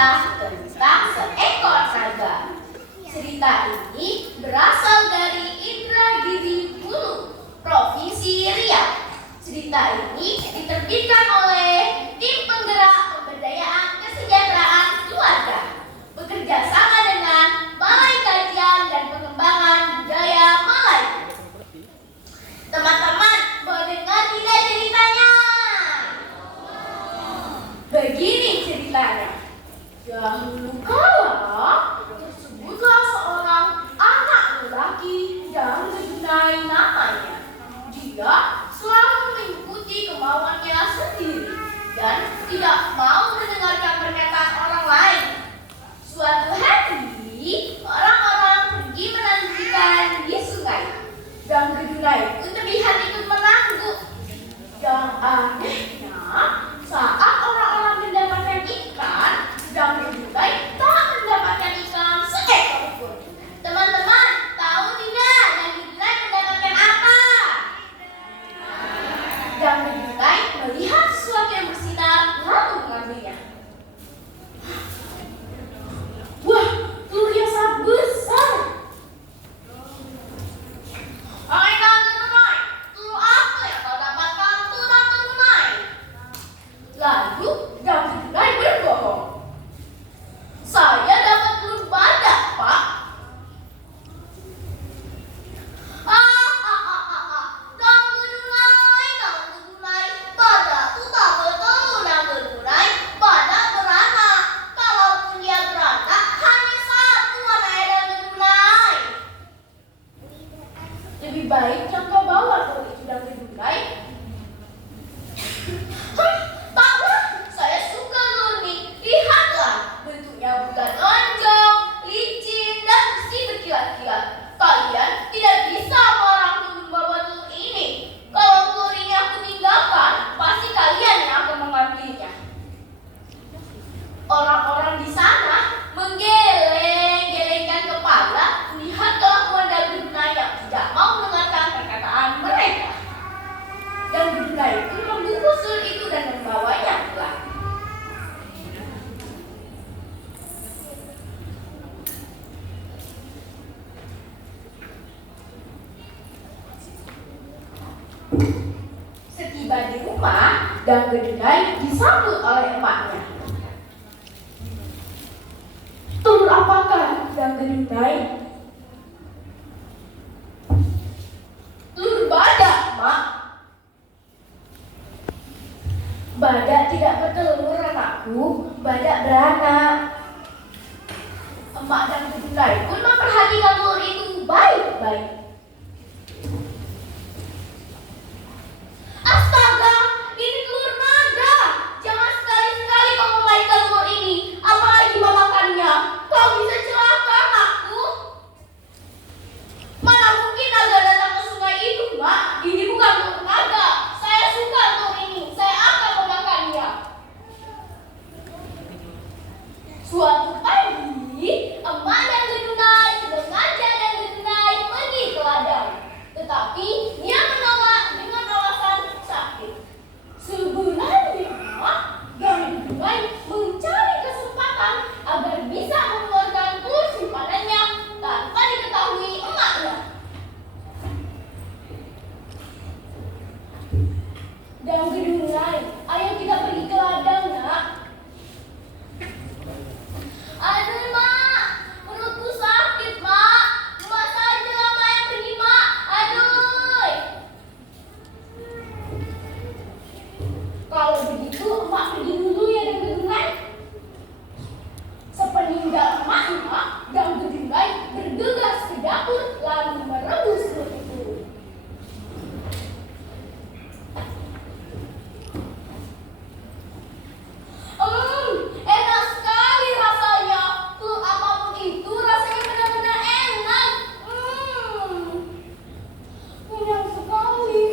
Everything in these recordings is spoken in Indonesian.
kisah tentang seekor naga. Cerita ini berasal dari Indragiri Hulu, Provinsi Riau. Cerita ini diterbitkan oleh Tim Penggerak Pemberdayaan Kesejahteraan Keluarga, bekerja sama dengan Balai Kajian dan Pengembangan Budaya Melayu. Teman-teman, mau dengar tidak ceritanya? Begini ceritanya. Dahulu kala tersebutlah seorang anak lelaki yang Gedunai namanya. Dia selalu mengikuti kemauannya sendiri dan tidak mau mendengarkan perkataan orang lain. Suatu hari, orang-orang pergi menanam ikan di sungai. Dan Gedunai pun terlihat ikut menangguk. Yang anehnya, saat orang-orang mendapatkan ikan, dan Gedunai tak mendapatkan ikan seekor pun. Teman-teman, tahu tidak dan Gedunai mendapatkan apa? Dan Gedunai melihat sesuatu yang bersinar lalu mengambilnya. Wah, telur yang sangat besar. Hai Gedunai, telur apa yang kau dapatkan tuan Gedunai? Lalu dan Gedunai berbohong. Saya dapat telur badak, Pak. Dang Gedunai, badak itu tak bertelur Dang Gedunai. Badak beranak. Kalaupun dia beranak, hanya satu anaknya Dang Gedunai. Lebih baik yang kau bawa telur itu Dang Gedunai. Taklah, saya suka telur ini. Lihatlah, bentuknya bukan lonjong, licin, dan mesti berkilat-kilat. Kalian tidak bisa melarang membawa telur ini. Kalau telur ini aku tinggalkan, pasti kalian yang akan mengambilnya. Orang-orang di sana menggeleng-gelengkan kepala melihat kelakuan Dang Gedunai yang tidak mau mendengarkan perkataan mereka. Dang Gedunai pun membungkus telur itu dan membawanya pulang. Setiba di rumah, Dang Gedunai disambut oleh emaknya. Telur apakah, Dang Gedunai? Telur badak, Mak. Badak tidak bertelur, anakku. Badak beranak. Emak Dang Gedunai pun memperhatikan telur itu baik-baik. Astaga, ini telur naga. Jangan sekali-sekali kau memainkan telur ini, apalagi memakannya. Kau bisa celaka, anakku. Mana mungkin naga datang ke sungai itu, Mak? Ini bukan telur naga. Saya suka telur ini. Saya akan memakannya. Suatu pagi, emak dan Gedunai mengajak Dang Gedunai pergi ke ladang. Tetapi dia menolak dengan alasan sakit. Sebenarnya, Dang Gedunai mencari kesempatan agar bisa mengeluarkan telur simpanannya tanpa diketahui emaknya. Dang Gedunai, ayo kita pergi ke ladang, Nak. Aduh, Mak, perutku sakit, Mak. Mak saja lah, Mak, yang pergi, Mak. Aduh. Kalau begitu, emak pergi dulu ya, Dang Gedunai. Sepeninggal emak, Dang Gedunai bergegas ke dapur lalu merebus telur itu. Enak sekali rasanya. Telur apapun itu rasanya benar-benar enak. Kenyang sekali.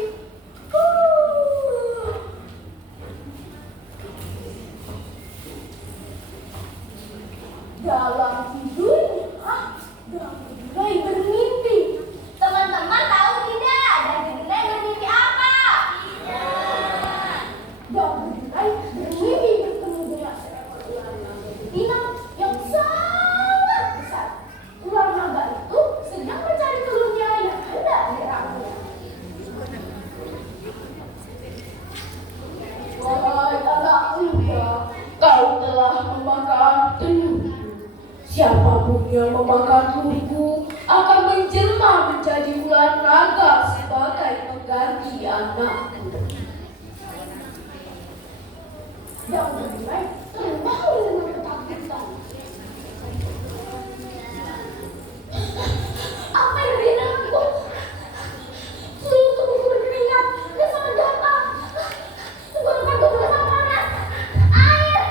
Siapapun yang memakan buku akan menjelma menjadi ular naga sebagai pengganti anakku. Yang bernilai terbang dengan ketakutan. Apa yang dinamaku? Seluruh tubuhku berkeringat dan sangat gatal. Tenggorokanku juga sangat panas. Air!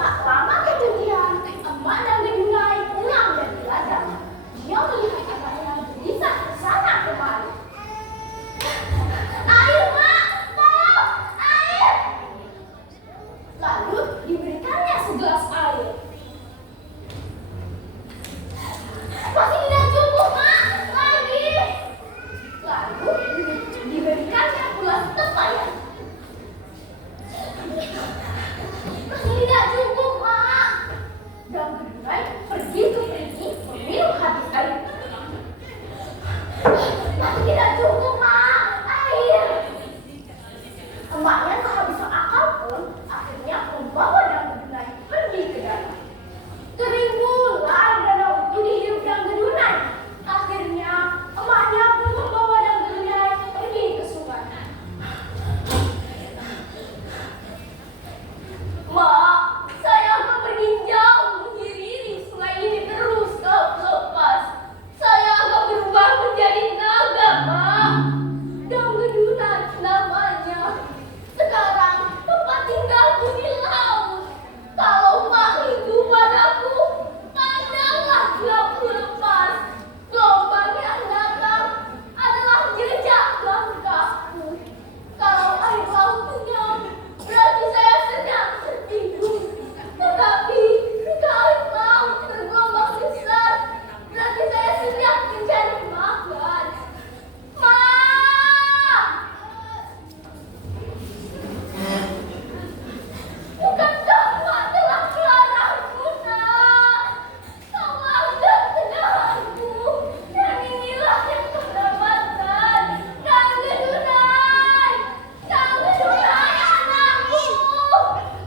Tak lama kemudian, emak dan Gedunai pulang dari ladang. Dia melihat anaknya gelisah ke sana kemari. Air, Mak! Tolong! Air! Lalu diberikannya segelas air. Masih tidak cukup, Mak! Lagi! Lalu diberikannya pula tepayan. Masih tidak cukup, Mak. Dan Gedunai pergi ke perigi meminum habis air. Masih tidak cukup, Mak. Air. Emaknya tak habis akal pun akhirnya membawa dan Gedunai pergi ke danau. Kering pula danau itu dihirup dan Gedunai. Akhirnya emaknya pun membawa dan Gedunai pergi ke sungai. Mak, saya akan pergi jauh mengiringi sungai ini terus kau lepas. Saya akan berubah menjadi naga, Mak. Dan Gedunai namanya. Sekarang tempat tinggalku di laut. Kalau Mak rindu padaku, pandanglah lautku lepas. Gelombang yang datang adalah jejak langkahku. Kalau air laut senyum, berarti saya sedang tertidur. Tetapi jika air laut bergelombang besar, berarti saya sedang mencari makan. Ma! Bukankah Mak telah melarangku, Nak? Kau anggap kesalahanku, dan inilah yang kau dapatkan. Dan Gedunai! Dan Gedunai anakku!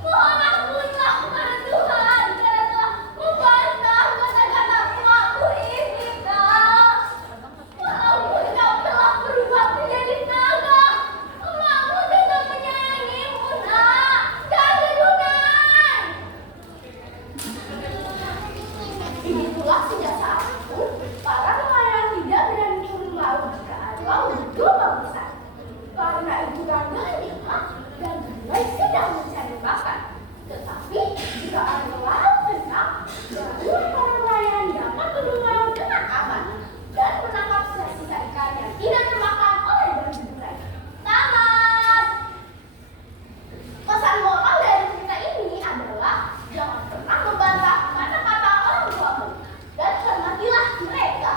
Mohon ampunlah kepada Tuhan karena telah membantah kata-kata emakku ini, Nak. Walaupun kau telah berubah menjadi naga, emakmu tetap menyayangimu, Nak. Dan Gedunai! Begitulah sejak saat itu, para nelayan tidak berani turun laut jika air laut bergelombang besar. Karena itu tandanya dan Gedunai sedang mencari makan. Tetapi jika air laut tenang, barulah para nelayan dapat turun laut dengan aman dan menangkap sisa-sisa ikan yang tidak termakan oleh dan Gedunai. Tamat! Pesan moral dari cerita ini adalah jangan pernah membantah kata-kata orang tuamu dan hormatilah mereka.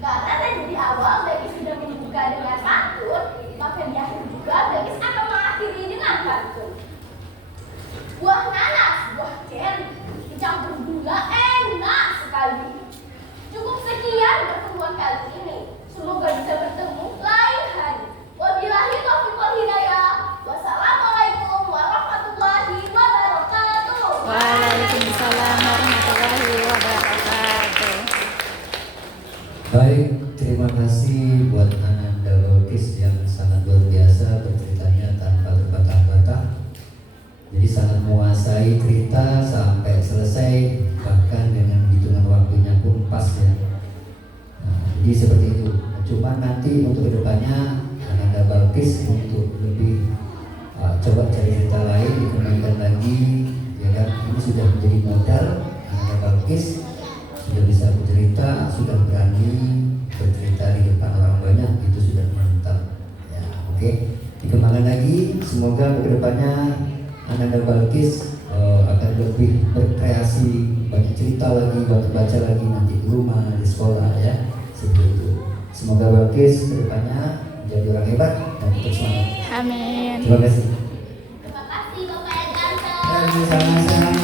Karena dari awal Bagis sudah membuka dengan pantun, maka di akhir juga Bagis akan mengakhiri dengan pantun. Buah nanas, buah ceri, dicampur gula enak sekali. Cukup sekian pertemuan kali ini. Semoga bisa bertemu lain hari. Wabillahi taufiq wal hidayah. Wassalamualaikum warahmatullahi wabarakatuh. Waalaikumsalam warahmatullahi wabarakatuh. Baik, terima kasih buat Ananda Balkis yang sangat luar biasa berceritanya tanpa terbata-bata. Jadi sangat menguasai cerita sampai selesai, bahkan dengan hitungan waktunya pun pas ya. Nah, jadi seperti itu. Cuma nanti untuk kedepannya Ananda Balkis untuk lebih coba cari cerita lain, dikembangkan lagi, ya kan? Ini sudah menjadi modal. Ananda Balkis sudah bisa bercerita, sudah berani bercerita di depan orang banyak, itu sudah mantap. Ya, oke. Dikembangkan lagi, semoga kedepannya Ananda Balkis akan lebih berkreasi, banyak cerita lagi, banyak baca lagi nanti di rumah, di sekolah ya, seperti itu. Semoga Balkis kedepannya menjadi orang hebat dan tetap semangat. Amin. Terima kasih. Terima kasih Bapak yang ganteng. Sama-sama.